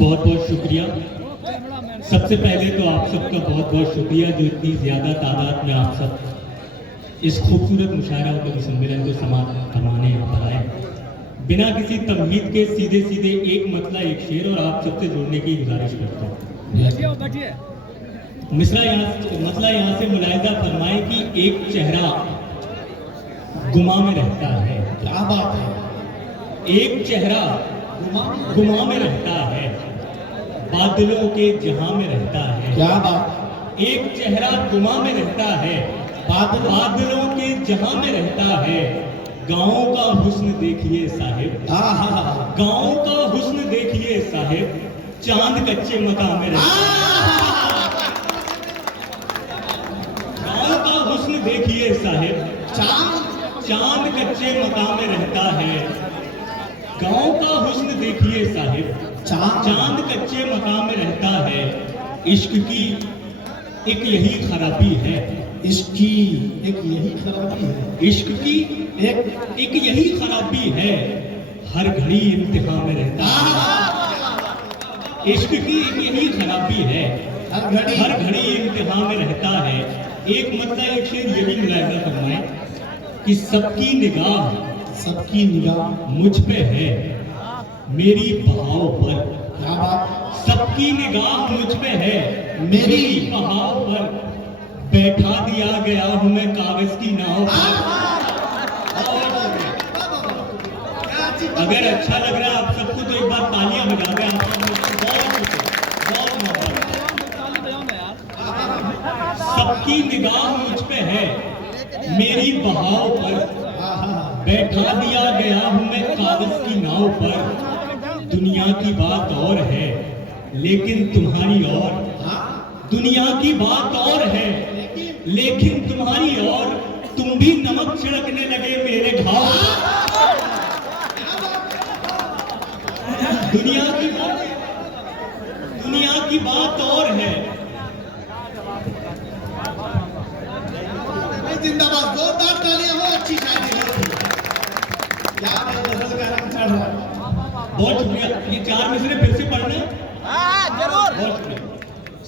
बहुत बहुत शुक्रिया। सबसे पहले तो आप सबका बहुत बहुत शुक्रिया जो इतनी ज़्यादा तादाद में आप सब इस खूबसूरत मुशायरा और कवि सम्मेलन को समाप्त करवाने यहाँ पर आए। बिना किसी तमहीद के सीधे सीधे एक मतला एक शेर और आप सबसे जोड़ने की गुजारिश करता हूँ। मतला यहाँ से मुलाहिजा फरमाए कि एक चेहरा गुमा में रहता है। क्या बात है। एक चेहरा गुमा में रहता है, बादलों के जहां में रहता है। क्या बात। एक चेहरा गुमा में रहता है, बादलों के जहां में रहता है। गाँव का हुस्न देखिए साहिब, गाँव का हुस्न देखिए साहिब, चांद कच्चे मकान में रहता है। गाँव का हुस्न देखिए साहिब, चांद कच्चे मकान में रहता है। गाँव का हुस्न देखिए साहिब, चांद कच्चे मकान में रहता है। इश्क की एक यही खराबी है, इश्क की एक यही खराबी है, इश्क की एक यही खराबी है, हर घड़ी इम्तिहान में रहता है। इश्क की एक यही खराबी है, हर घड़ी इम्तिहान में रहता है। एक मतलब एक शेर ये भी मुलाहिजा फरमाए कि सबकी निगाह मुझ पे है, मेरी बहाव पर। क्या बात। सबकी निगाह मुझ पे है, मेरी बहाव पर। बैठा दिया गया हूं मैं कागज की नाव पर। अगर अच्छा लग रहा है आप सबको तो एक बार तालियां बजा दें। आप सबकी निगाह मुझ पे है, मेरी बहाव पर। बैठा दिया गया हूं मैं कागज की नाव पर। दुनिया की बात और है लेकिन तुम्हारी और, दुनिया की बात और है लेकिन तुम्हारी और। तुम भी नमक छिड़कने लगे मेरे घाव। दुनिया की बात और है। जिंदाबाद, जोरदार तालियां हो। अच्छी शायरी हो। क्या गजल का रंग चढ़ रहा है। बहुत शुक्रिया। ये 4 मिसरे फिर से पढ़ने। जरूर। बहुत शुक्रिया।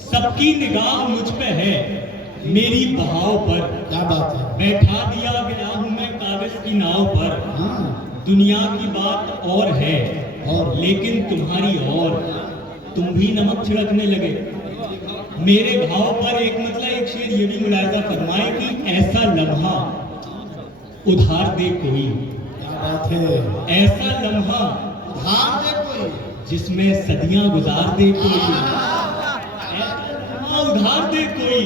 सबकी निगाह मुझ पे है, मेरी बहाव पर। क्या बात है। बैठा दिया गया हूं मैं कागज की नाव पर। दुनिया की बात और है और लेकिन तुम्हारी और। तुम भी नमक छिड़कने लगे मेरे घाव पर। एक मतलब एक शेर ये भी मुलाहिजा फरमाए कि ऐसा लम्हा उधार दे कोई। क्या बात है। ऐसा लम्हा उधार दे कोई, जिसमें सदियां गुजार दे कोई। उधार दे कोई,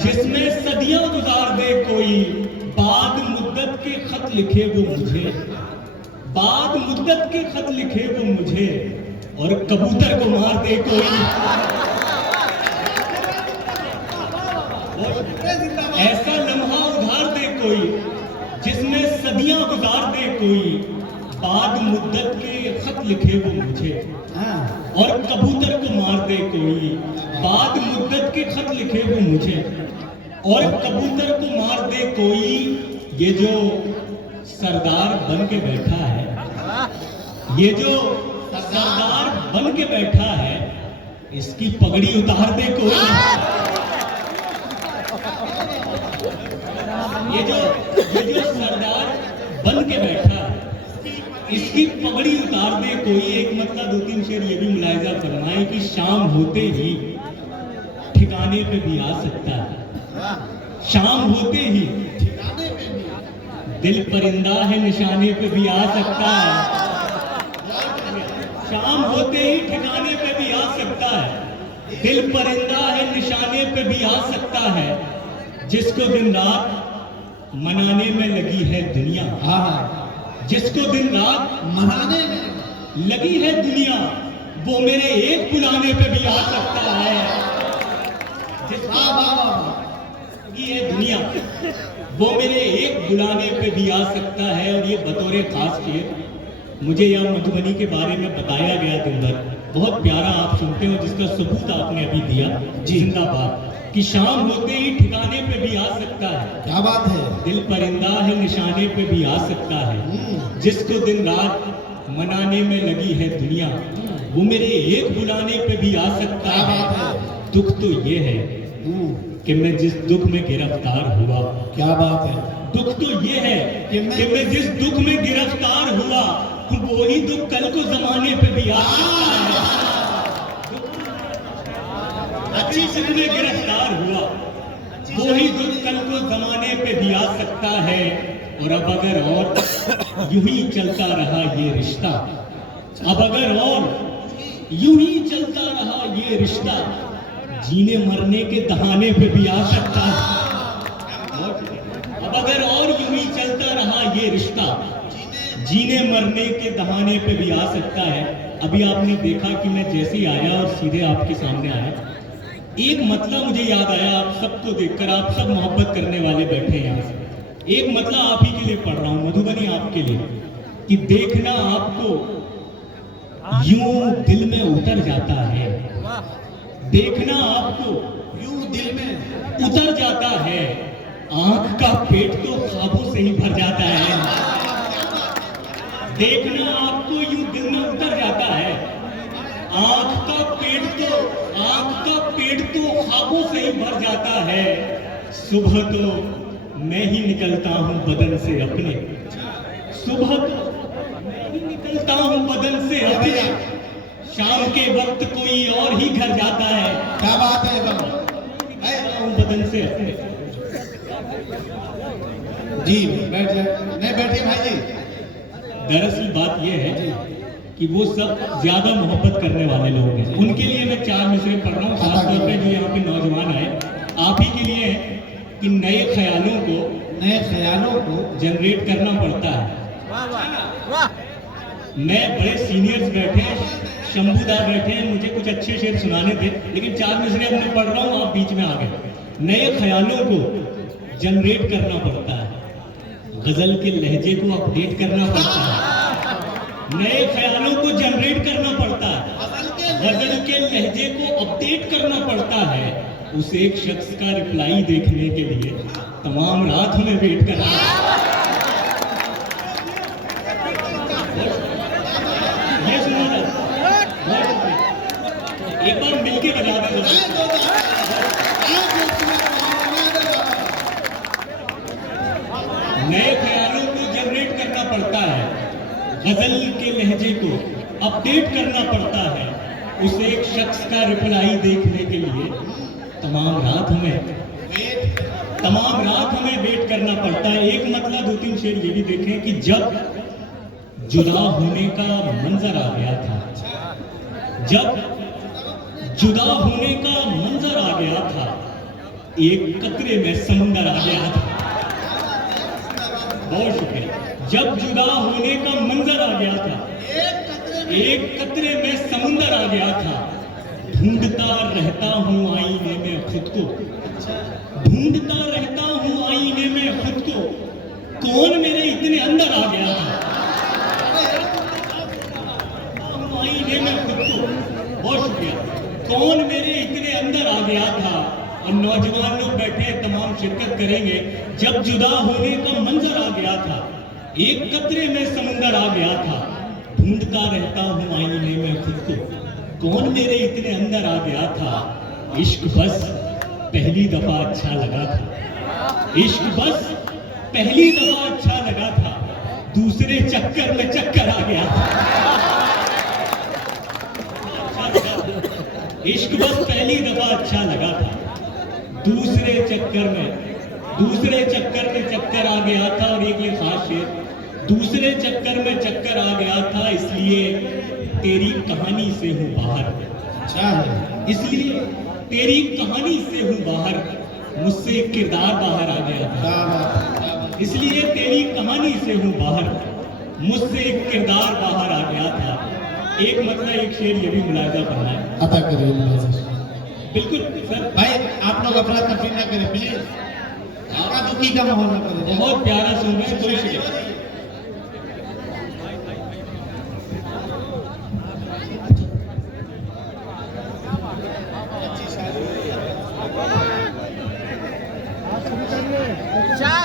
जिसमें सदियां गुजार दे कोई। बाद मुद्दत के खत लिखे वो मुझे, बाद मुद्दत के खत लिखे वो मुझे, और कबूतर को मार दे कोई। ऐसा लम्हा उधार दे कोई, जिसमें सदियां गुजार दे कोई। बाद मुद्दत के खत लिखे वो मुझे, और कबूतर को मार दे कोई। बाद मुद्दत के खत लिखे वो मुझे, और कबूतर को मार दे कोई। ये जो सरदार बन के बैठा है, ये जो सरदार बन के बैठा है, इसकी पगड़ी उतार दे कोई। ये जो सरदार बन के बैठा है, इसकी पगड़ी उतार दे कोई। एक मतलब 2-3 शेर ये भी मुलाहिजा फरमाए कि शाम होते ही ठिकाने पे भी आ सकता है। शाम होते ही दिल परिंदा है निशाने पे भी आ सकता है। शाम होते ही ठिकाने पे भी आ सकता है। दिल परिंदा है निशाने पे भी आ सकता है। जिसको दिन रात मनाने में लगी है दुनिया, जिसको दिन रात मनाने में लगी है दुनिया, वो मेरे एक बुलाने पे भी आ सकता है। जिसको लगी है दुनिया, वो मेरे एक बुलाने पे भी आ सकता है। और ये बतौर खास शेर मुझे यहाँ मधुबनी के बारे में बताया गया दिन भर, बहुत प्यारा आप सुनते हो, जिसका सबूत आपने अभी दिया। जिंदाबाद। कि शाम होते ही ठिकाने पे भी आ सकता है। क्या बात है। दिल परिंदा है निशाने पे भी आ सकता है। जिसको दिन रात मनाने में लगी है दुनिया, वो मेरे एक बुलाने पे भी आ सकता क्या है। बात है। दुख तो ये है हम्म, कि मैं जिस दुख में गिरफ्तार हुआ, क्या बात है। दुख तो ये है कि कि मैं जिस दुख में गिरफ्तार हुआ, वही दुख कल को जमाने पे भी आ सकता है। अच्छी दुख में गिरफ्तार हुआ, वही दुख कल को जमाने पे भी आ सकता है। और अब अगर और यूं ही चलता रहा ये रिश्ता, अब अगर और यूं ही चलता रहा ये रिश्ता, जीने मरने के दहाने पे भी आ सकता है। अब अगर और यूं ही चलता रहा ये रिश्ता, जीने मरने के दहाने पे भी आ सकता है। अभी आपने देखा कि मैं जैसे ही आया और सीधे आपके सामने आया, एक मतला मुझे याद आया। आप सबको देखकर, आप सब मोहब्बत करने वाले बैठे हैं यहाँ से, एक मतला आप ही के लिए पढ़ रहा हूँ, मधुबनी आपके लिए, कि देखना आपको यूं दिल में उतर जाता है, देखना आपको यूं दिल में उतर जाता है, आंख का पेट तो ख्वाबों से ही भर जाता है। देखना आपको यूं दिल में उतर जाता है, आंख का पेट तो ख्वाबों से ही भर जाता है। सुबह तो मैं ही निकलता हूं बदन से अपने, सुबह तो मैं ही निकलता हूं बदन से अपने, शाम के वक्त कोई और ही घर जाता है। क्या बात है एकदम। निकलता हूं बदन से अपने। जी बैठ जाए, नहीं बैठिए भाई जी। दरअसल बात यह है कि वो सब ज्यादा मोहब्बत करने वाले लोग हैं, उनके लिए मैं चार मिसरे पढ़ रहा हूँ, खासतौर पे जो यहाँ पे नौजवान आए, आप ही के लिए है कि नए ख्यालों को जनरेट करना पड़ता है। मैं बड़े सीनियर्स बैठे हैं, शंभूदा बैठे हैं, मुझे कुछ अच्छे शेर सुनाने थे, लेकिन चार मिसरे अब मैं पढ़ रहा हूँ, आप बीच में आ गए। नए ख्यालों को जनरेट करना पड़ता है, गजल के लहजे को अपडेट करना पड़ता है, नए ख्यालों को जनरेट करना पड़ता है, गजल के लहजे को अपडेट करना पड़ता है। उस एक शख्स का रिप्लाई देखने के लिए तमाम रात हमें वेट करना है। ये सुना था, एक बार मिलके बजा दे जरा। नए ख्यालों को जनरेट करना पड़ता है, गजल के लहजे को अपडेट करना पड़ता है। उस एक शख्स का रिप्लाई देखने के लिए तमाम रात हमें वेट करना पड़ता है। एक मतलब दो तीन शेर ये भी देखें कि जब जुदा होने का मंजर आ गया था, जब जुदा होने का मंजर आ गया था, एक कतरे में समुंदर आ गया था। बहुत शुक्रिया। जब जुदा होने का मंजर आ गया था, एक कतरे में समुंदर आ गया था, ढूंढता रहता हूँ आईने में खुद को, ढूंढता रहता हूँ आईने में खुद को, कौन मेरे इतने अंदर आ गया था, आईने में खुद को। बहुत शुक्रिया। कौन मेरे इतने अंदर आ गया था। और नौजवान लोग बैठे तमाम शिरकत करेंगे। जब जुदा होने का मंजर आ गया था, एक कतरे में समुंदर आ गया था, ढूंढता रहता हूँ आईने में खुद को, कौन मेरे इतने अंदर आ गया था। इश्क बस पहली दफा अच्छा लगा था, इश्क बस पहली दफा अच्छा लगा था, दूसरे चक्कर में चक्कर आ गया था। इश्क बस पहली दफा अच्छा लगा था, दूसरे चक्कर में चक्कर आ गया था। और एक ये खास शेर, दूसरे चक्कर में चक्कर आ गया था, इसलिए तेरी कहानी से हूँ बाहर, इसलिए तेरी कहानी से हूँ बाहर, मुझसे एक किरदार बाहर आ गया था, इसलिए तेरी कहानी से हूँ बाहर, मुझसे एक किरदार बाहर आ गया था। एक मतलब एक शेर ये भी मुलाजा करना है। अता करिए मुलाजा। बिल्कुल सर। भाई आप लोग अफरा तफरी ना करें प्लीज, आपका दुखी का माहौल ना करें। बहुत प्यारा सॉन्ग है, कोई शिकायत।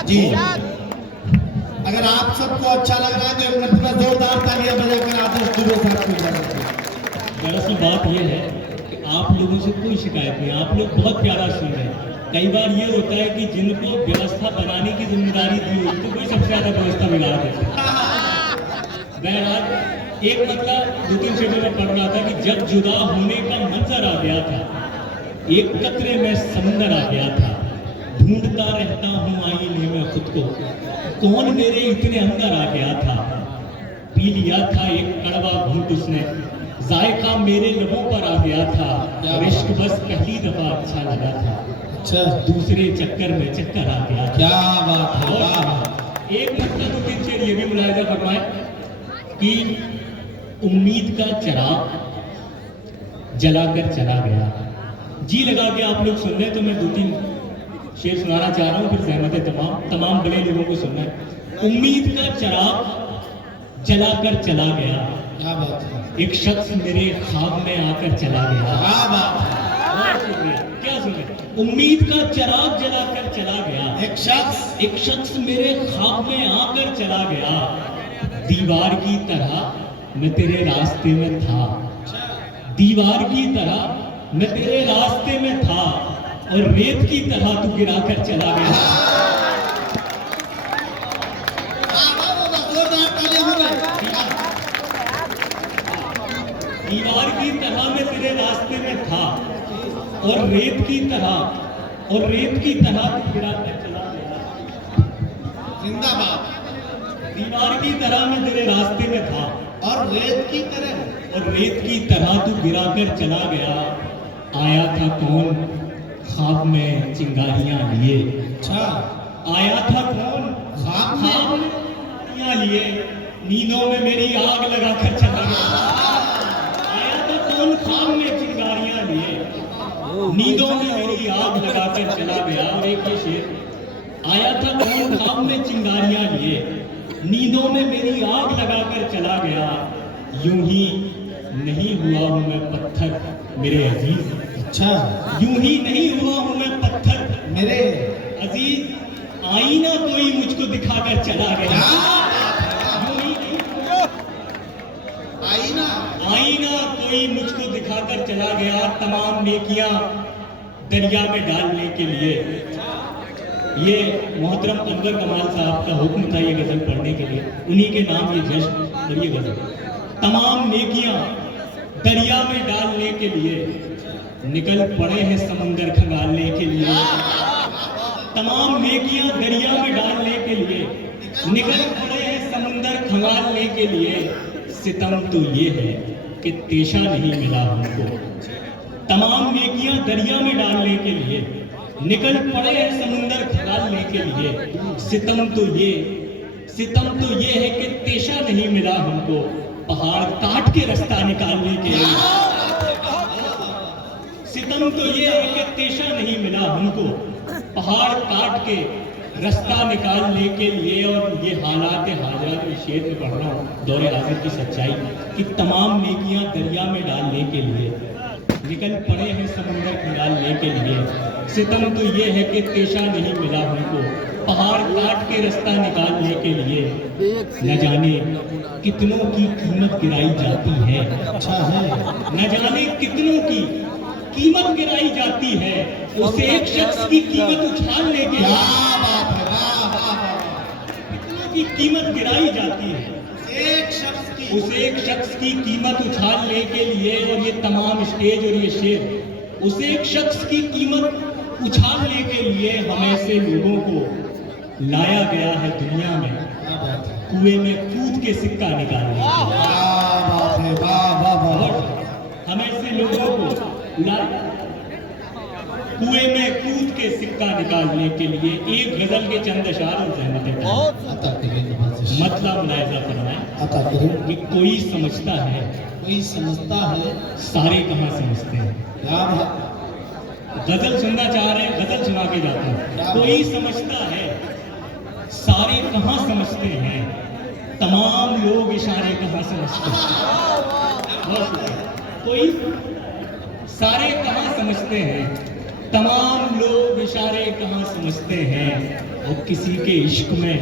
जी अगर आप सबको अच्छा लग रहा है तो एक मरतबा जोरदार तालियां बजाकर आदर्श दुबे साहब को इजाजत दें। दरअसल बात यह है कि आप लोगों से कोई शिकायत नहीं, आप लोग बहुत प्यारा सुन रहे हैं। कई बार ये होता है कि जिनको व्यवस्था बनाने की जिम्मेदारी दी होती तो कोई सबसे ज्यादा व्यवस्था बिगाड़ देते हैं। बहरहाल एक मतलब 2-3 शेरों में पढ़ रहा था कि जब जुदा होने का मंजर आ गया था, एक कतरे में समंदर आ गया था, ढूंढता रहता हूँ आईने में खुद को, कौन मेरे इतने अंदर आ गया था। पी लिया था एक कड़वा घूंट उसने, जायका मेरे लबों पर आ गया था। इश्क बस पहली दफा अच्छा लगा था, अच्छा दूसरे चक्कर में चक्कर आ गया था। क्या बात है, वाह। और एक मतलब 2-3 शेर ये भी मुलाहिजा फरमाए कि उम्मीद का चिराग जलाकर चला गया। जी लगा के आप लोग सुन रहे हैं तो मैं 2-3 शेर सुनाना चाह रहा हूँ, फिर सहमत है तमाम बड़े लोगों को सुनना है। उम्मीद का चिराग जलाकर चला गया, क्या बात है, एक शख्स मेरे ख्वाब में आकर चला गया। क्या बात है। बहुत शुक्रिया। क्या सुन रहे? उम्मीद का चिराग जलाकर चला गया, एक शख्स मेरे ख्वाब में आकर चला गया। दीवार की तरह मैं तेरे रास्ते में था, दीवार की तरह मैं तेरे रास्ते में था, और रेत की तरह तू गिराकर चला गया। दीवार की तरह मैं तेरे रास्ते में था, और रेत की तरह तू गिराकर चला गया। जिंदाबाद। दीवार की तरह मैं तेरे रास्ते में था, और रेत की तरह तू गिराकर चला गया। आया था कौन ख्वाब में चिंगारियां लिए, अच्छा आया था कौन ख्वाब में चिंगारियां लिए, नींदों में मेरी आग लगाकर चला गया। आया था कौन ख्वाब में चिंगारियां लिए, नींदों में मेरी आग लगाकर चला गया। और एक ये शेर, आया था कौन ख्वाब में चिंगारियां लिए, नींदों में मेरी आग लगाकर चला गया। यूं ही नहीं हुआ हूं मैं पत्थर मेरे अजीज, अच्छा यूं ही नहीं हुआ हूं मैं पत्थर मेरे अजीज, आईना कोई मुझको दिखाकर चला गया। यूं ही नहीं, आईना कोई मुझको दिखाकर चला गया। तमाम नेकियां दरिया में डालने के लिए, ये मोहतरम अनवर कमाल साहब का हुक्म था ये गजल पढ़ने के लिए, उन्हीं के नाम ये जश्न और ये गजल। तमाम नेकियां दरिया में डालने के लिए निकल पड़े हैं समंदर खंगालने के लिए। तमाम नेकियां दरिया में डालने के लिए निकल पड़े हैं समंदर खंगालने के लिए। सितम तो ये है कि तेशा नहीं मिला हमको। तमाम नेकियां दरिया में डालने के लिए निकल पड़े हैं समुंदर खंगालने के लिए। सितम तो ये है कि तेशा नहीं मिला हमको, पहाड़ काट के रास्ता निकालने के लिए। सितम तो ये है कि तेशा नहीं मिला हमको, पहाड़ काट के रास्ता निकालने के लिए। और ये हालात हाजरा के शेर में पढ़ रहा हूँ, दौरे हाजिर की सच्चाई कि तमाम नेकियां दरिया में डालने के लिए निकल पड़े हैं समुंदर खंगालने के लिए। सितम तो ये है कि तेशा नहीं मिला हमको, पहाड़ काट के रास्ता निकालने के लिए। न जाने कितनों की कीमत गिराई जाती है, अच्छा है, न जाने कितनों की कीमत गिराई जाती है, उस एक शख्स की कीमत उछालने के लिए। कितनों की कीमत गिराई जाती है, उस एक शख्स की कीमत उछालने के लिए। और ये तमाम स्टेज और ये शेर उस एक शख्स की कीमत उछालने के लिए हम ऐसे लोगों को लाया गया है दुनिया में, कुएं में कूद के सिक्का निकालने के लिए। हम ऐसे लोगों को कुएं में कूद के सिक्का निकालने के लिए। एक गजल के चंद अशार और मतलब मुलाहिजा फरमाए कि कोई समझता है सारे कहाँ समझते हैं। गजल सुनना चाह रहे हैं, गजल सुना के जाते हैं। कोई समझता है सारे कहाँ समझते हैं, तमाम लोग इशारे कहाँ समझते हैं। कोई सारे कहाँ समझते हैं, तमाम लोग इशारे कहाँ समझते हैं। और किसी के इश्क में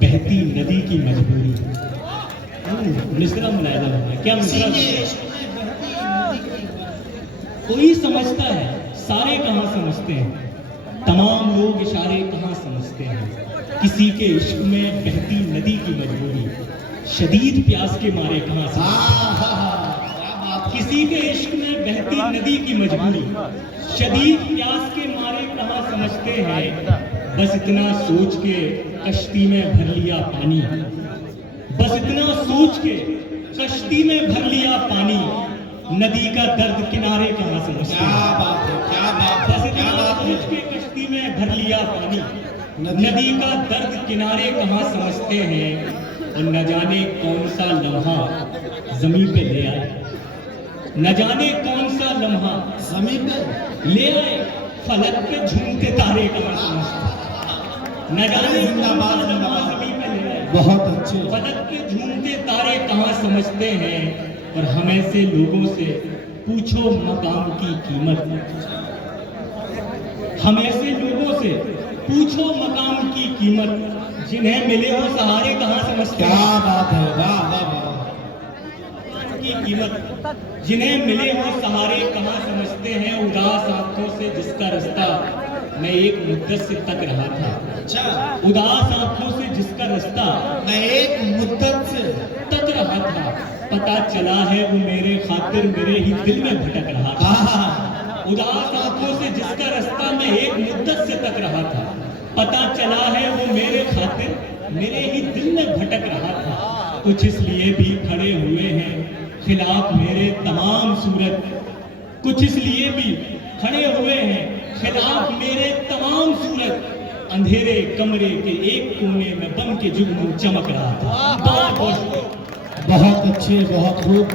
बहती नदी की मजबूरी। मिसरा मुलाहिजा है क्या? मिसरा कोई समझता है, सारे कहाँ समझते हैं, तमाम लोग इशारे कहाँ समझते हैं। किसी के इश्क में बहती नदी की मजबूरी, शदीद प्यास के मारे कहाँ समझते हैं। किसी के इश्क में बहती नदी की मजबूरी, शदीद प्यास के मारे कहाँ समझते हैं। बस इतना सोच के कश्ती में भर लिया पानी, बस इतना सोच के कश्ती में भर लिया पानी, नदी का दर्द किनारे कहाँ समझते हैं। क्या बात है, क्या बात है, बस क्या इतना बात सोच है। के कश्ती में भर लिया पानी, नदी- नदी का दर्द किनारे कहाँ समझते हैं। और न जाने कौन सा लम्हा जमीन पे ले आए, न जाने कौन सा लम्हा जमीन पे ले आए, फलक पे झूमते तारे कहाँ समझते हैं। न जाने कौन सा लम्हा जमीन पे ले आए, बहुत अच्छे। फलक पे झूमते तारे कहाँ समझते हैं। और हम ऐसे लोगों से पूछो मकाम की कीमत, हम ऐसे लोगों से पूछो मकाम की कीमत, जिन्हें मिले हो सहारे कहाँ समझते क्या हैं। बात है, वाह वाह वाह। की कीमत, जिन्हें मिले हो सहारे कहाँ समझते हैं। उदास आंखों से जिसका रास्ता मैं एक मुद्दत से तक रहा था, अच्छा, उदास आंखों से जिसका रास्ता मैं एक मुद्दत से तक रहा था, पता चला है वो मेरे खातिर मेरे ही दिल में भटक रहा था। आहा, उदास आंखों से जिसका रास्ता मैं एक मुद्दत से तक रहा था, पता चला है वो मेरे खातिर मेरे ही दिल में भटक रहा था। कुछ इसलिए भी खड़े हुए हैं खिलाफ मेरे तमाम सूरत, कुछ इसलिए भी खड़े हुए हैं खिलाफ मेरे तमाम सूरत। अंधेरे कमरे के एक कोने में बम के जुगनू चमक रहा था। बहुत बहुत अच्छे, बहुत खूब।